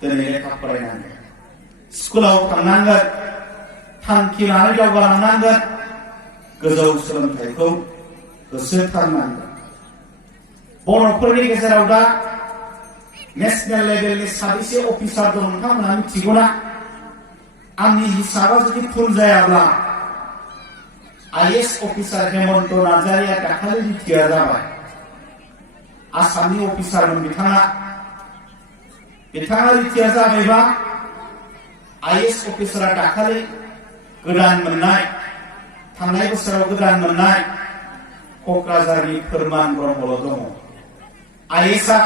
दिनै लेखा फरायनांगोन स्कुलाव थांनांगोन थांखि लानानै दावगालांनांगोन गोजौ सोलोंथाइखौ होसोथारनांगोन बर'फोरनि गेजेराव दा नेशनेल लेभेलनि साबेसे अफिसार दं नोंथांमोनहा मिथिगौना आंनि हिसाबा जुदि भुल जायाब्ला आईएएस अफिसार हेमन्त नार्जारिया दाखालि रिटायार जाबाय आसामनि अफिसारमोन बिथाङा रिटायार जाबायबा आईएएस अफिसारा दाखालि गोदान मोननाय थांनाय बोसोराव गोदान मोननाय क'क्राझारनि फोरमान ब्रह्मल' दङ आईएएसआ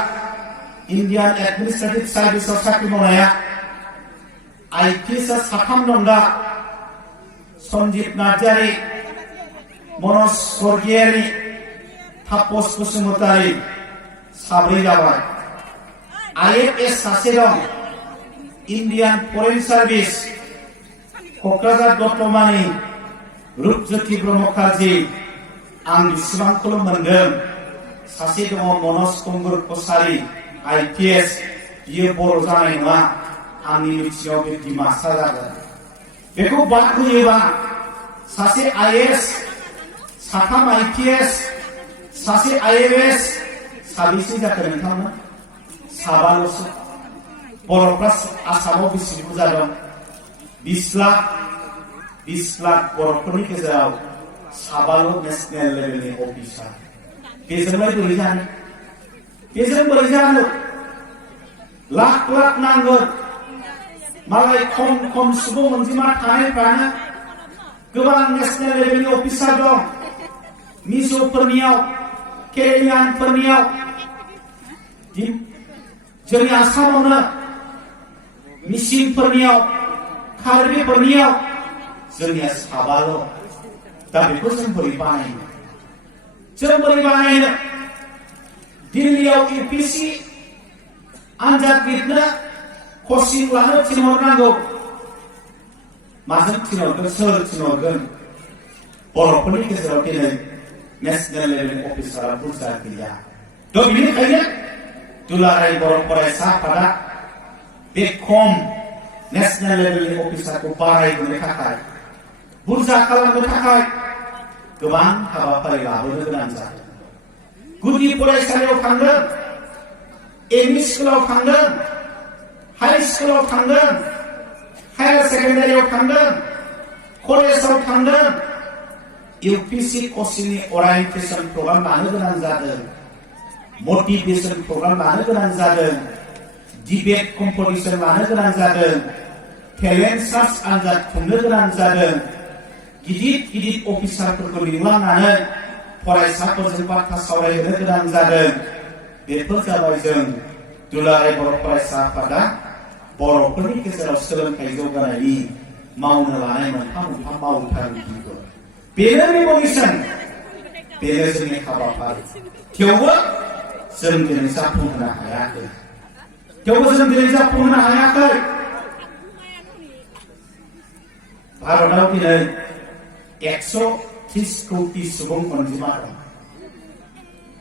इन्डियान एडमिनिस्ट्रेटिभ सार्भिसाव साख्रि मावनाया आईपीएसआ साथाम दं दा सन्जिब नार्जारि मनज स्वर्गियारि तापस बसुमतारि साब्रै जाबाय आईएफएस सासे दं इन्डियान फरेन सार्भिस क'क्राझार दतमानि रुपज्योति ब्रह्मकार्जी आं बिसिबांखौल' मोनदों सासे दङ मनज कुंगुर कसारि आईपीएस बियो बर' जानाय नङा आंनि मिथिनायाव बे डिमासा जागोन बेखौ बाद होयोबा सासे आईएएस साथाम आईपीएस सासे आईएएस साबेसे जाखो नोंथांमोन साबाल'सो बर'फ्रा आसामाव बेसे बुरजा दं 20 लाख बर'फोरनि गेजेराव साबाल' नेशनेल लेभेलनि अफिसार बेजोंलाय बोरै जानो लाख नांगोन मालाय खम सुबुं अनजिमा थानायफ्रानो गोबां नेशनेल लेभेलनि अफिसार दं मिज'फोरनियाव केरेलियानफोरनियाव जोंनि आसामावनो मिसिंफोरनियाव कार्बिफोरनियाव जोंनिया साबाल' दा बेखौ जों बोरै बानायनो दिल्लीयाव यूपीएससी आनजाद लिरनो कचिं लानो थिनहरनांगौ माजों थिनहरगोन सोर थिनहरगोन बर'फोरनि गेजेराव दिनै नेशनेल लेभेल अफिसारा बुरजा गैया बेनिखायनो दुलाराय बर' फरायसा आफादा बे खम नेशनेल लेभेलनि अफिसारखौ बारायहोनो थाखाय बुरजा खालामनो थाखाय गोबां हाबाफारि लाबोनो गोनां जादों गुदि फरायसालियाव थांदों एमइ स्कुलाव थांदों हाई स्कुलाव थांदों हायार सेकेन्डारियाव थांदों कलेजाव थांदों यूपीएससी कचिंनि अरायन्टेसन प्रग्राम लानो गोनां जादों मोटिभेशन प्रग्राम लानो गोनां जादों डिबेट कम्पिटिशन लानो गोनां जादों टेलेन्ट सार्च आनजाद खुंनो गोनां जादों गिदिर अफिसारफोरखौ लिंलांनानै फरायसाफोरजों बाथ्रा सावरायहोनो गोनां जादों बेफोर जाबाय जों दुलाराय बर' फरायसा आफादा बर'फोरनि गेजेराव सोलोंथाइ जौगानायनि मावनो लानाय मोनफा मावथांखिफोर बेनो रिभलिउसन बेनो जोंनि हाबाफारि थेवबो जों दिनै जाफुंहोनो हायाखै भारताव दिनै 130 कौटि सुबुं अनजिमा दं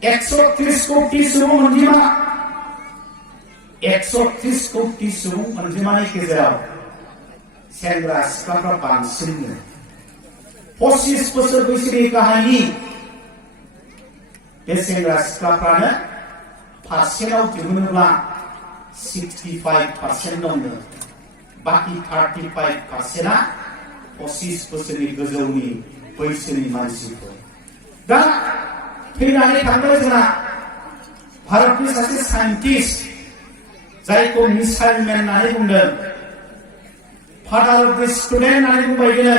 130 कौटि सुबुं अनजिमा 130 कौटि सुबुं अनजिमानि गेजेराव सेंग्रा सिख्लाफ्रा बांसिन 25 बोसोर बैसोनि गाहायनि बे सेंग्रा सिख्लाफ्रानो पार्सेन्टआव दिहुनोब्ला 65% दङ बाकी 35%आ 25 बोसोरनि गोजौनि बैसोनि मानसिफोर दा फैनानै थांबाय जोंहा भारतनि सासे साइन्टिस्ट जायखौ मिसाइल मेन होननानै बुंदों फादार अफ द स्टुडेन्ट होननानै बुंबाय दिनै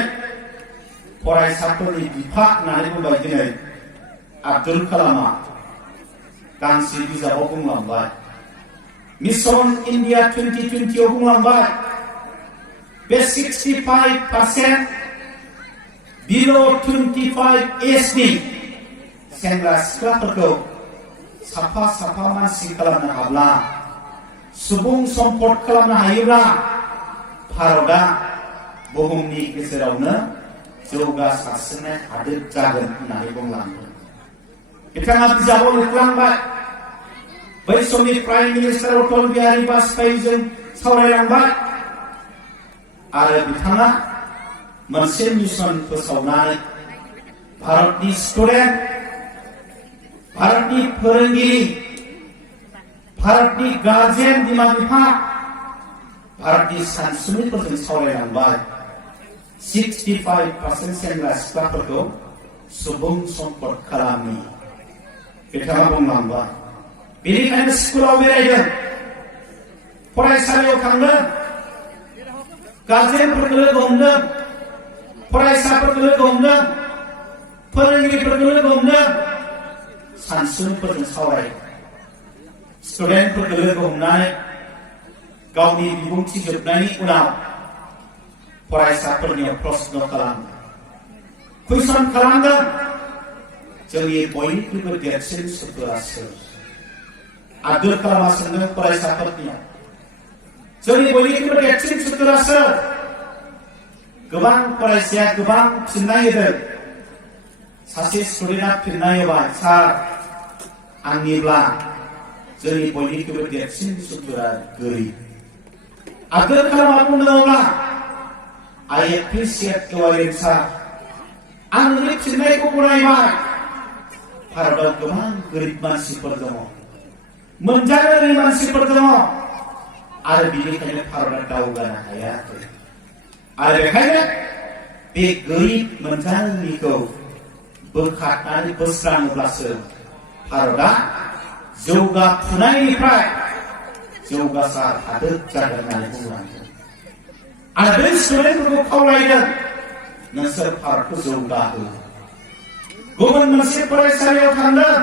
फरायसाफोरनि बिफा होननानै बुंबाय दिनै आब्दुल कालामआ गांसे बिजाबाव बुंलांबाय मिशन इन्डिया 2020 आव बुंलांबाय बे 65% बिलो 25 एजनि सेंग्रा सिख्लाफोरखौ साफा मानसि खालामनो हाब्ला सुबुं सम्पद खालामनो हायोब्ला भारतआ बुहुमनि गेजेरावनो जौगासारसिननाय हादोर जागोन होननानै बुंलांदों बिथाङा बिजाबाव लिरलांबाय बै समनि प्राइम मिनिस्टार अटल बिहारी बाजपेयीजों सावरायलांबाय आरो बिथाङा मोनसे मिशन फोसावनानै भारतनि स्टुडेन्ट, भारतनि फोरोंगिरि, भारतनि गार्जियन बिमा बिफा, भारतनि सानसुमैफोरजों सावरायलांबाय 65% सेंग्रा सिख्लाफोरखौ सुबुं सम्पद खालामनि बिथाङा बुंलांबाय। बेनिखायनो स्कुलाव बेरायदों, फरायसालियाव थांदों, गार्जियनफोरखौ लोगो हमदों, फरायसाफोरखौ लोगो हमदों, फोरोंगिरिफोरखौ लोगो हमदों, सानसुमैफोरजों सावरायदों। स्टुडेन्टफोरखौ लोगो हमनानै गावनि बिबुंथि जोबनायनि उनाव फरायसाफोरनियाव प्रश्न खालामदों, कुइसन खालामदों। जोंनि बयनिख्रुइबो देरसिन सुथुरा सोर? आब्दुल कालामआ सोंदों फरायसाफोरनियाव, जोंनि बयनिख्रुइबो देरसिन सुथुरा सोर? गोबां फरायसाया गोबां फिननाय होदों। सासे स्टुडेन्टआ फिननाय होबाय, सार, आंनिब्ला जोंनि बयनिख्रुइबो देरसिन सुथुरा गोरिब। आब्दुल कालामआ बुंदों, अब्ला I appreciate your answer. आं नोंनि फिननायखौ गनायबाय। भारताव गोबां गोरिब मानसिफोर दङ, मोनजानो रोङि मानसिफोर दङ, आरो बेनिखायनो भारतआ दावगानो हायाखै। आरो बेखायनो बे गोरिब मोनजानो रोङिखौ बोखारनानै बोस्राङोब्लासो भारतआ जौगाफुनायनिफ्राय जौगासार हादोर जागोन होननानै बुंलांदों। आरो बे स्टुडेन्टफोरखौ खावलायदों, नोंसोर भारतखौ जौगाहो। गुबुन मोनसे फरायसालियाव थांदों,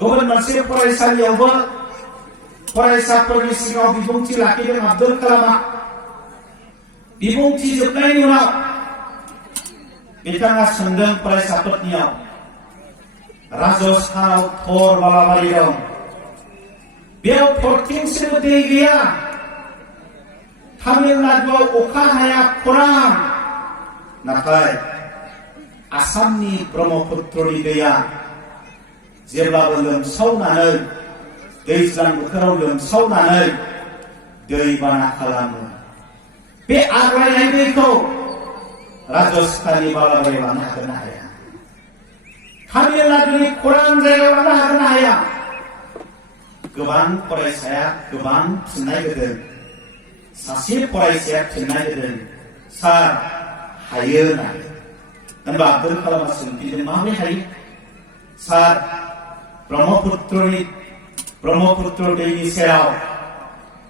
गुबुन मोनसे फरायसालियावबो फरायसाफोरनि सिगाङाव बिबुंथि लाखिदों आब्दुल कालामआ। बिबुंथि जोबनायनि उनाव बिथाङा सोंदों फरायसाफोरनियाव, राजस्थानाव थर बालाबारि दं, बेयाव थरथिंसेबो दै गैया। तामिलनाडुआव अखा हाया, खरां। नाथाय आसामनि ब्रह्मपुत्रनि दैया जेब्लाबो लोमसावनानै, दैज्लां बोथोराव लोमसावनानै दैबाना खालामो। बे आग्लायनाय दैखौ राजस्थाननि बालाबारियाव लांनो हागोन ना हाया? तामिलनाडुनि खरां जायगायाव लांनो हागोन ना हाया? गोबां फरायसाया गोबां फिननाय होदों। सासे फरायसाया फिननाय होदों, सार, हायो होननानै। होनबा आब्दुल कालामआ सोंफिनदों, माबोरै हायो? सार, ब्रह्मपुत्र दैनि सेराव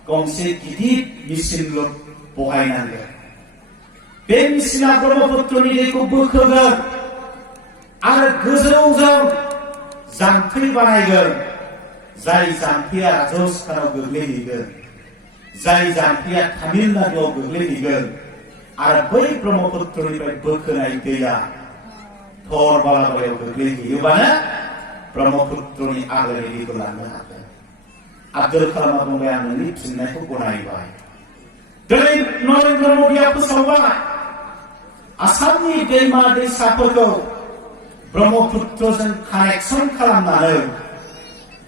गंसे गिदिर मेसिन बहायनांगोन। बे मेसिना ब्रह्मपुत्रनि दैखौ बोखोगोन आरो गोजौजों जाम्फै बानायगोन। जाय जाम्फैया राजस्थानाव गोग्लैहैगोन, जाय जाम्फैया तामिलनाडुआव गोग्लैहैगोन, आरो बै ब्रह्मपुत्रनिफ्राय बोखोनाय दैया थर बालाबारियाव गोग्लैहैयोबानो ब्रह्मपुत्रनि आग्लायनाय दैखौ लांनो हागोन। आब्दुल कालामआ बुंबाय, आं नोंनि फिननायखौ गनायबाय। दिनै नरेन्द्र मदिया फोसावबाय, आसामनि दैमा दैसाफोरखौ ब्रह्मपुत्रजों कानेक्सन खालामनानै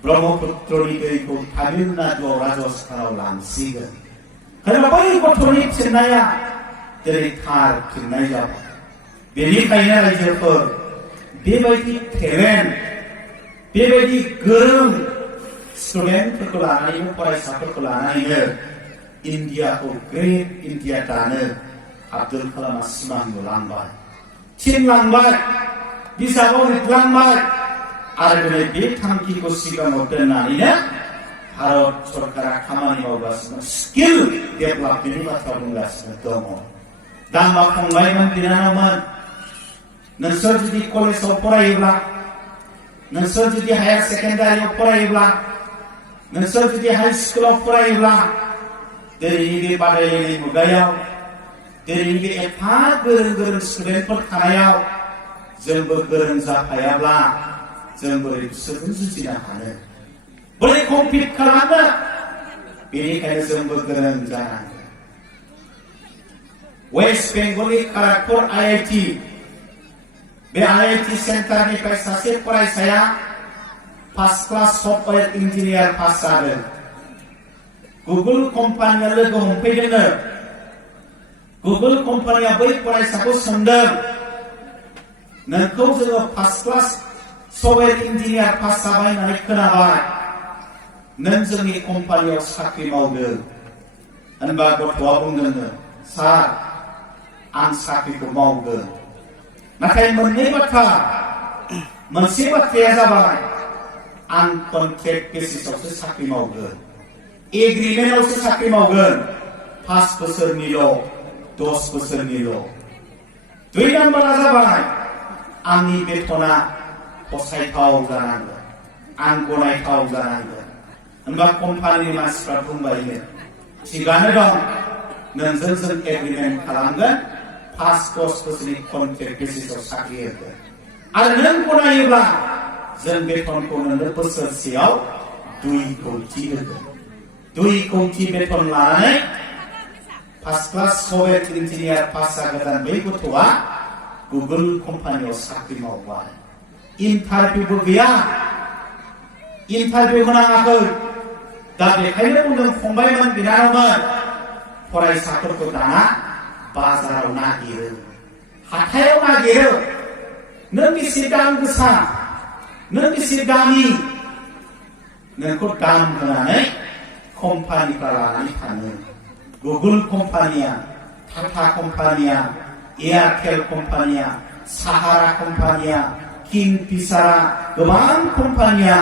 ब्रह्मपुत्रनि दैखौ तामिलनाडुआव राजस्थानाव लांसिगोन। होनबा बै गथ'नि फिननाया दिनै थार फिननाय जाबाय। बेनिखायनो रायजोफोर, बेबायदि टेलेन्ट, बेबायदि गोरों स्टुडेन्टफोरखौ लानानैनो, फरायसाफोरखौ लानानैनो इन्डियाखौ ग्रेट इन्डिया दानो आब्दुल कालामआ सिमां नुलांबाय, थिनलांबाय, बिजाबाव लिरलांबाय। आरो दिनै बे थांखिखौ सिगाङाव दोननानैनो भारत सरकारा खामानि मावगासिनो, स्किल डेभेलपमेन्टनि बाथ्रा बुंगासिनो दङ। दा मा फंबायमोन, बिनानावमोन, नोंसोर जुदि कलेजाव फरायोब्ला, नोंसोर जुदि हायार सेकेन्डारियाव फरायोब्ला, नोंसोर जुदि हाइ स्कुलाव फरायोब्ला, दिनैनि बे बादायलायनाय मुगायाव, दिनैनि बे एफा गोरों गोरों स्टुडेन्टफोर थानायाव जोंबो गोरों जाफायाब्ला जों बोरै बिसोरजों जुजिनो हानो, बोरै कम्पिट खालामनो? बेनिखायनो जोंबो गोरों जानांगोन। वेस्ट बेंगलनि खड़गपुर IIT, बे IIT सेन्टारनिफ्राय सासे फरायसाया first class software engineer pass जादों गुगोल कम्पानिया लोगो हमफैदोंनो गुगोल कम्पानिया बै फरायसाखौ सोंदों नोंखौ जोङो first class software engineer pass जाबाय होननानै खोनाबाय नों जोंनि कम्पानियाव साख्रि मावदो होनबा गथ'आ बुंदोंनो सार आं साख्रिखौ मावगोन नाथाय मोननै बाथ्रा मोनसे बाथ्राया जाबाय आं कन्ट्रेक्ट बेसिसआवसो साख्रि मावगोन एग्रिमेन्टआवसो साख्रि मावगोन 5 बोसोरनिल' 10 बोसोरनिल' 2 नाम्बारा जाबाय आंनि बेथना फसायथाव जानांगोन आं गनायथाव जानांगोन होनबा कम्पानिनि मानसिफ्रा बुंबायनो थिगानो दं नोंजों जों एग्रिमेन्ट खालामगोन 5-10 बोसोरनि कन्ट्रेक्ट बेसिसआव साख्रि होगोन आरो नों गनायोब्ला जों बेथनखौ नोंनो बोसोरसेयाव 2 कौटि होगोन 2 कौटि बेथन लानानै first class software engineer pass जागोदान बै गथ'आ गुगोल कम्पानियाव साख्रि मावबाय इन्टारभिउबो गैया इन्टारभिउ होनाङाखै दा बेखायनो बुंदों फंबायमोन बिनानावमोन फरायसाफोरखौ दाना बाजाराव नागिरो हाथायाव नागिरो नों बेसे दाम गोसा नों बेसे दामि नोंखौ दाम होनानै कम्पानिफ्रा लानानै थाङो गुगोल कम्पानिया टाटा कम्पानिया एयारटेल कम्पानिया साहारा कम्पानिया किंफिशारा गोबां कम्पानिया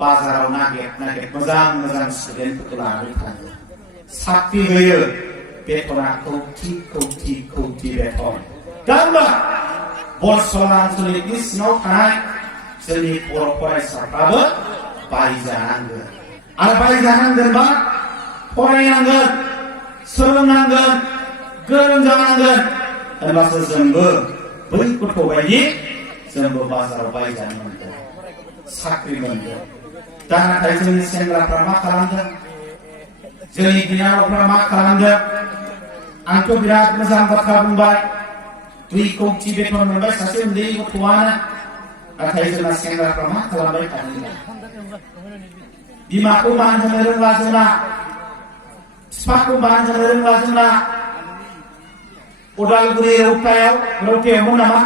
बाजाराव नागिर मोजां स्टुडेन्टफोरखौ लानानै थाङो साख्रि होयो बेथना कौटि बेथन दा होनबा बरसला ओनसोलनि सिङाव थानाय जोंनि बर' फरायसाफ्राबो बायजानांगोन आरो बायजानांगोनबा फरायनांगोन सोलोंनांगोन गोरों जानांगोन होनबासो जोंबो बै गथ' बायदि जोंबो बाजाराव बायजानो मोनगोन साख्रि मोनगोन दा नाथाय जोंनि सेंग्राफ्रा मा खालामदों जोंनि बिनानावफ्रा मा खालामदों आंथ' बिराद मोजां बाथ्रा बुंबाय 2 कौटि बेथन मोनबाय सासे उन्दै गथ'आनो नाथाय जोंना सेंग्राफ्रा मा खालामबाय थादों बिमाखौ मान होनो रोंला जोंना बिफाखौ मान होनो रोंला जोंना उदालगुरि रौतायावमोन नामा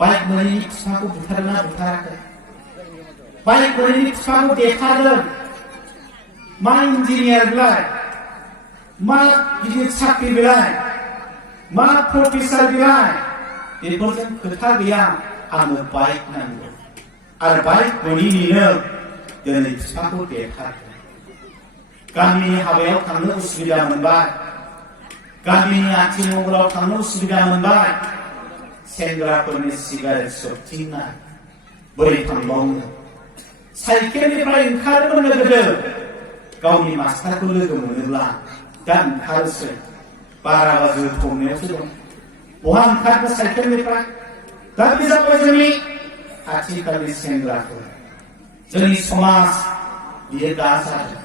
बाइक मोनैनि बिफाखौ बुथारदोंना बुथाराखै बाइक मोनैनि बिफाखौ देखारदों मा इन्जिनियार बिलाय मा गिदिर साख्रि बिलाय मा प्रफेसार बिलाय बेफोरजों खोथा गैया आंनो बाइक नांगौ आरो बाइक मोनैनिनो दिनै बिफाखौ देखारदों गामिनि हाबायाव थांनो उसुबिदा मोनबाय गामिनि आथिमंगलाव थांनो उसुबिदा मोनबाय सेंग्राफोरनि सिगारेट सोबथिंनाय बोरै थांबावनो साइकेलनिफ्राय ओंखारोमोन गोदो गावनि मास्टारखौ लोगो मोनोब्ला दा ओंखारोसै 12 बाजि थंनायावसो दं बहा ओंखारनो साइकेलनिफ्राय दा बे जाबाय जोंनि आथिखालनि सेंग्राफोर जोंनि समाज बियो दा जादों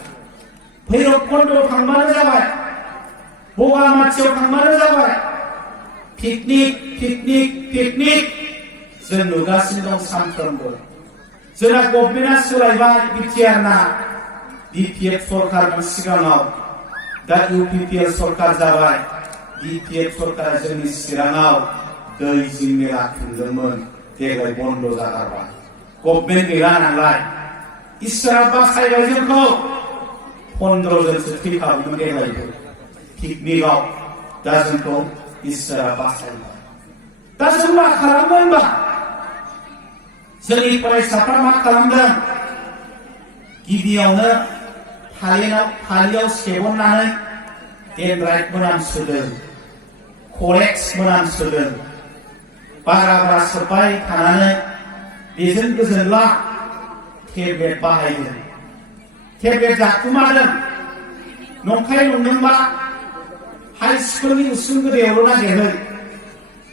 भैरबकुन्दआव थांबानो जाबाय बगामाथियाव थांबानो जाबाय पिकनिक जों नुगासिनो दं सानफ्रोमबो जोंना गभर्नमेन्टआ सोलायबाय बिटिआरना बिपिएफ सरकारनि सिगाङाव दा इउपिपिएल सरकार जाबाय बिपिएफ सरकारा जोंनि चिराङाव दै जिं मेला खुंदोंमोन देग्लाय बन्द जागारबाय गभर्नमेन्ट गैला नालाय इसोरा बासायबाय जोंखौ 15 जनसो थैखादोंमोन देग्लायबो पिकनिकआव दा जोंखौ इसोरा बासायबाय दा जों मा खालामो होनबा जोंनि फरायसाफ्रा मा खालामदों गिबियावनो फालियाव सेबननानै डेनड्राइट मोनामसोदों करेक्स मोनामसोदों बारा सोब्बाय थानानै बेजों गोजोनला टेब्लेट बाहायदों टेब्लेट जाखुमादों नंखाय नंदोंबा हाई स्कुलनि उसुं गोदायावल' नागिरो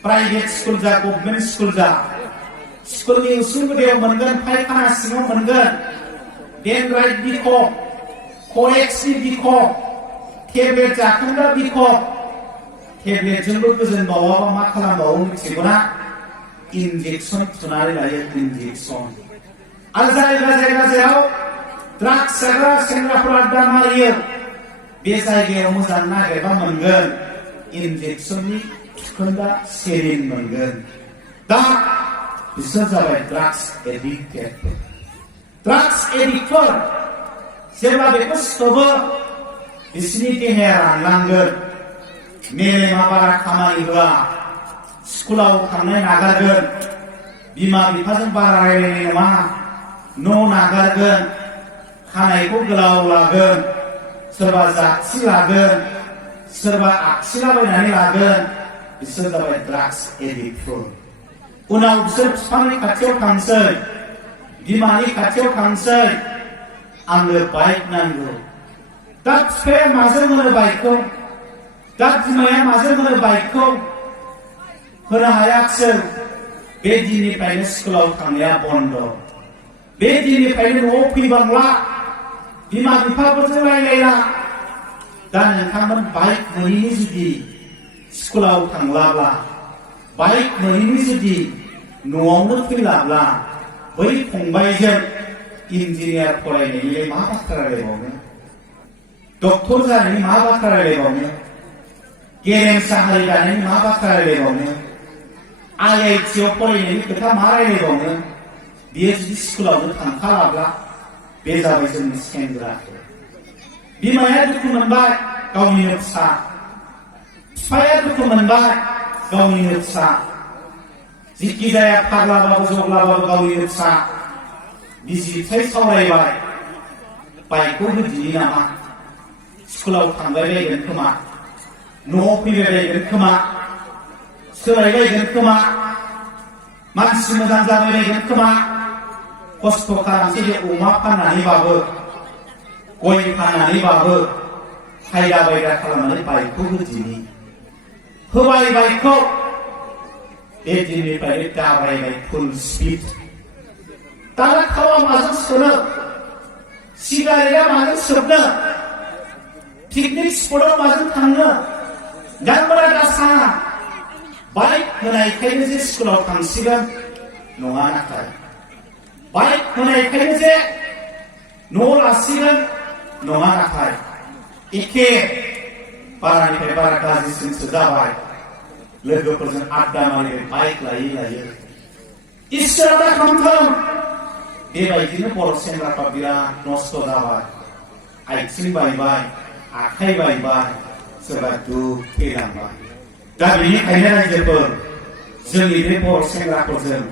प्राइभेट स्कुल जा गभर्नमेन्ट स्कुल जा स्कुलनि उसुं गोदायाव मोनगोन फायखाना सिङाव मोनगोन डेनड्राइट बिखब करेक्सनि बिखब टेब्लेट जाखांग्रा बिखब टेब्लेटजोंबो गोजोनबावाबा मा खालामबावो मिथिगौना इन्जेक्सन थुनानै लायो इन्जेक्सन आरो जायगा जेराव ड्राग्स जाग्रा सेंग्राफोरा आड्डा मारियो बे जायगायाव मोजां नागिरबा मोनगोन इन्जेक्सननि थुखोन्दा सेरिन मोनगोन। दा बिसोर जाबाय ड्राग्स एडिक्टेडफोर। ड्राग्स एडिक्टफोर जेब्ला बेखौ सोबो बिसोरनि देहाया रानलांगोन, मेलेमा बारा खामानि होआ, स्कुलाव थांनाय नागारगोन, बिमा बिफाजों बारा रायलायनाय नङा, न' नागारगोन, खानायखौ गोलाव लागोन, सोरबा जाथि लागोन, सोरबा आखसिलाबायनानै लागोन। बिसोर जाबाय ड्राग्स एडिक्टफोर। उनाव बिसोर बिफानि खाथियाव थांसै, बिमानि खाथियाव थांसै, आंनो बाइक नांगौ। दा बिफाया माजों होनो बाइकखौ? दा बिमाया माजों होनो बाइकखौ? होनो हायाखिसै। बे दिननिफ्रायनो स्कुलाव थांनाया बन्द। बे दिननिफ्रायनो न'आव फैबांला, बिमा बिफाफोरजों रायलायला। दा नोंथांमोन बाइक मोनैनि जुदि स्कुलाव थांलाब्ला, बाइक मोनैनि जुदि न'आवनो फैलाब्ला, बै फंबायजों इन्जिनियार फरायनायनि मा बाथ्रा रायलायबावनो? डक्टर जानायनि मा बाथ्रा रायलायबावनो? गेरेमसा हारि दानायनि मा बाथ्रा रायलायबावनो? IIT आव फरायनायनि खोथा मा रायलायबावनो? बियो जुदि स्कुलावनो थांखालाब्ला बे जाबाय जोंनि सेंग्राफोर। बिमाया दुखु मोनबाय गावनिनो फिसा, बिफाया दुखु मोनबाय गावनिनो फिसा, जिखि जाया फाग्लाबाबो जग्लाबाबो गावनिनो फिसा। बिसि फिसाय सावरायबाय, बाइकखौ होदिनि नामा? स्कुलाव थांबाय बायगोन खोमा, न'आव फैबाय बायगोन खोमा, सोलायबायगोन खोमा, मानसि मोजां जाबाय बायगोन खोमा। खस्थ' खालामसै बे अमा फाननानैबाबो, गय फाननानैबाबो, खायदा बायदा खालामनानै बाइकखौ होदिनि। होबाय बाइकखौ, बे दिननिफ्रायनो दाब्रायबाय फुल स्पिड। दाना थावा माजों सोनो? सिगारेटआ माजों सोबनो? पिकनिक स्पटआव माजों थांनो? जानबारा दासा बाइक होनायखायनो जे स्कुलाव थांसिगोन नङा, नाथाय बाइक होनायखायनो जे न' लासिगोन नङा, नाथाय एखे बारानिफ्राय बारा गाज्रिसिनसो जाबाय। लोगोफोरजों आड्डा मारिबाय बाइक लायै लायै। इसोरा दा खालामथों बेबायदिनो बर' सेंग्राफ्रा बिराद नस्थ' जाबाय। आथिं बायबाय, आखाइ बायबाय, सोरबा दुख थैलांबाय। दा बेनिखायनो रायजोफोर, जोंनि बे बर' सेंग्राफोरजों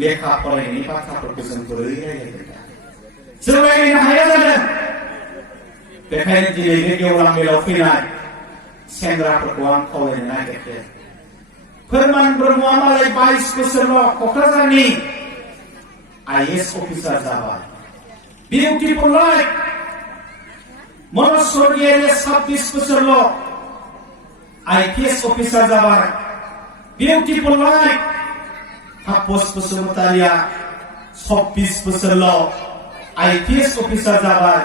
लेखा फरायनायनि बाथ्राफोरखौ जों बोरै रायलायगोन? जों रायलायनो हाया जादों। बेखायनो दिनै बे गेवलां मेलाव फैनाय सेंग्राफोरखौ आं खावलायनो नागिरदों। फोरमान ब्रह्मआ मालाय 22 बोसोरल' क'क्राझारनि IAS अफिसार जाबाय। Beautiful life. मनज स्वर्गियारिया 26 बोसोरल' IPS अफिसार जाबाय। Beautiful life. तापस बसुमतारिया 26 बोसोरल' IPS अफिसार जाबाय।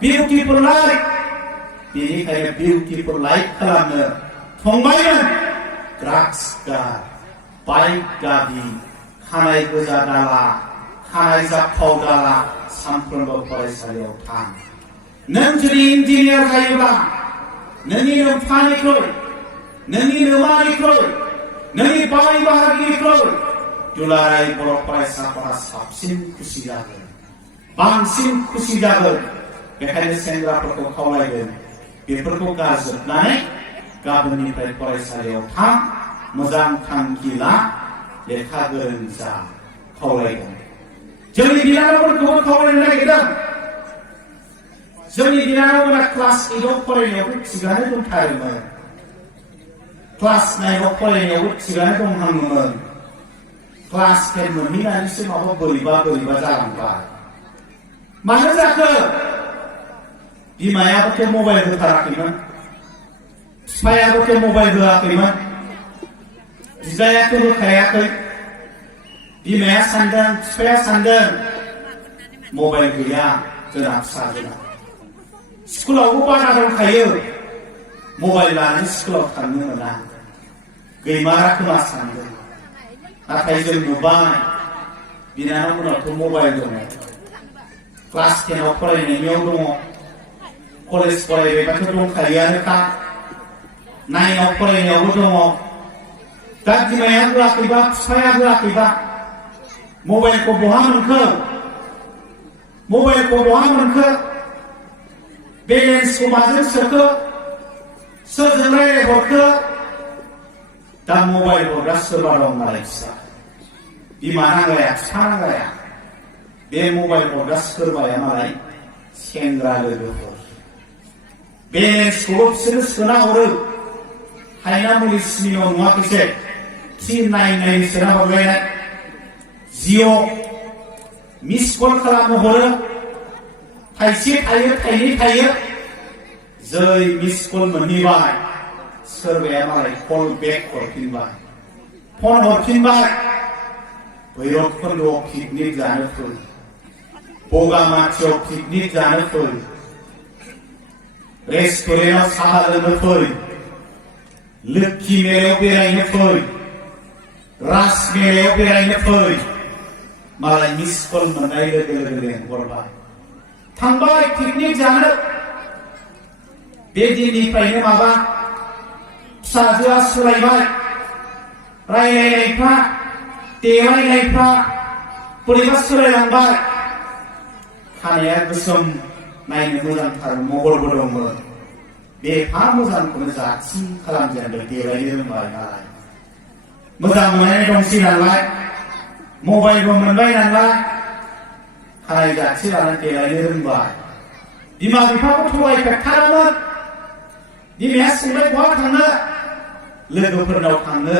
Beautiful life. बेनिखायनो बिउटिफुल लाइफ खालामनो फंबायमोन, ड्राग्स गार, बाइक दाबि, खानाय गोजा दाला, खानाय जाबथाव दाला, सानफ्रोमबो फरायसालियाव थां। नों जुदि इन्जिनियार जायोब्ला नोंनि नोमफानिख्रुइ, नोंनि नोमानिख्रुइ, नोंनि बाय बाहागिनिख्रुइ दुलाराय बर' फरायसाफोरा साबसिन खुसि जागोन, बांसिन खुसि जागोन। बेखायनो सेंग्राफोरखौ खावलायगोन, बेफोरखौ गारजोबनानै गाबोननिफ्राय फरायसालियाव थां, मोजां थांखि ला, लेखा गोरों जा, खावलायगोन। जोंनि बिनानावफोरखौबो खावलायनो नागिरदों। जोंनि बिनानावफोरा क्लास 8 आव फरायनायावबो थिगानो दंथारोमोन, क्लास 9 आव फरायनायावबो थिगानो दंहाङोमोन, क्लास 10 मोनहैनानैसो माबा बोरैबा जालांबाय। मानो जाखो? बिमायाबोथ' मबाइल होथाराखैमोन, बिफायाबोथ' मबाइल होआखैमोन, बिदायाथ' होखायाखै। बिमाया सानदों, बिफाया सानदों मबाइल गैया जोंना फिसाजोना, स्कुलावबो बादा दंखायो, मबाइल लानानै स्कुलाव थांनो मोना, गैमारा खोमा सानदों। नाथाय जों नुबाय बिनानावमोनावथ' मबाइल दङ क्लास 10आव फरायनायनियाव दङ कलेज फरायबायबाथ' दंखायोआनोखा 9आव फरायनायावबो दङ दा बिमाया होआखैबा बिफाया होआखैबा मबाइलखौ बहा मोनखो बेलेन्सखौ माजों सोखो सोरजों रायज्लायहरखो दा मबाइल हरग्रा सोरबा दं मालाय फिसा बिमा नांलाया फिफा नांलाया बे मबाइल हरग्रा सोरबाया मालाय सेंग्रा लोगोफोर बेलेन्सखौबो बिसोरो सोना हरो हायना मुलि सिनिमाव नुवाखैसै 399 सोना हरलायनाय जिअ मिस कल खालामनो हरो थाइसे थायो थाइनै थायो जै मिस कल मोनहैबाय सोरबाया मालाय कल बेक हरफिनबाय फन हरफिनबाय भैरबकुन्द'आव पिकनिक जानो फै बगामाथियाव पिकनिक जानो फै रेस्टुरेन्टआव साहा लोंनो फै लोक्षि मेलायाव बेरायनो फै राज मेलायाव बेरायनो फै मालाय मिस कल मोननाय लोगो लोगो लेंहरबाय थांबाय पिकनिक जानो बे दिननिफ्रायनो माबा फिसाजोआ सोलायबाय रायलायनायफ्रा देलायनायफ्रा बोरैबा सोलायलांबाय खानाया गोसोम नायनो मोजांथार महरबो दंमोन बे एफा मोजांखौनो जाथि खालामजेनबाय देलायनो रोंबाय नालाय मोजां मोननाय दंसै नालाय मबाइलबो मोनबाय नालाय खानाय जाथि लानानै देलायनो रोंबाय बिमा बिफाखौ थगायफेरथारामोन बिमाया सोंबाय बहा थांनो लोगोफोरनाव थांनो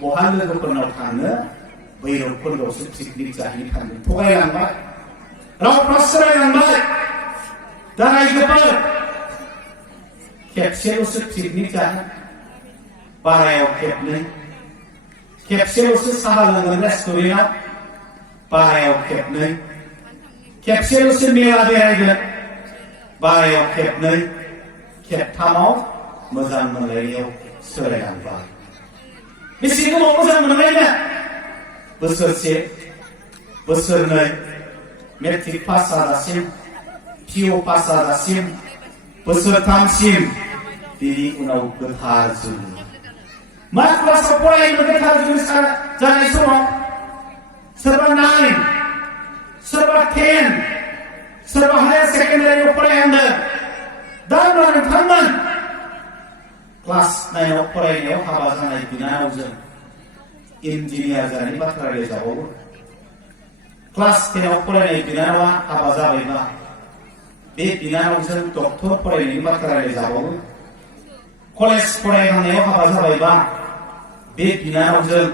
बहा लोगोफोरनाव थांनो भैरबकुन्द'आवसो पिकनिक जाहैनो थांनो थगायलांबाय रावफ्रा सोलायलांबाय दा रायजोफोर खेबसेल'सो पिकनिक जानो बारायाव खेबनै खेबसेल'सो साहा लोंगोन रेस्टुरेन्टआव बारायाव खेबनै खेबसेल'सो मेला बेरायगोन बारायाव खेबनै खेबथामाव मोजां मोनलायनायाव सोलायलांबाय बेसे गोबाव मोजां मोनलायनो बोसोरसे बोसोरनै मेट्रिक पास जाजासिम पिअ पास जाजासिम बोसोरथामसिम बिनि उनाव गोथार जुलि मा क्लासाव फरायोमोन गोथार जुलि जानाय समाव सोरबा 9 सोरबा 10 सोरबा हायार सेकेन्डारियाव फरायहांदों दा नोंथांमोन क्लास 9आव फरायनायाव हाबा जानाय बिनानावजों इन्जिनियार जानायनि बाथ्रा रायज्लायजाबावो क्लास 10आव फरायनाय बिनानावा हाबा जाबायबा बे बिनानावजों डक्टर फरायनायनि बाथ्रा रायज्लायजाबावो कलेज फरायहांनायाव हाबा जाबायबा बे बिनानावजों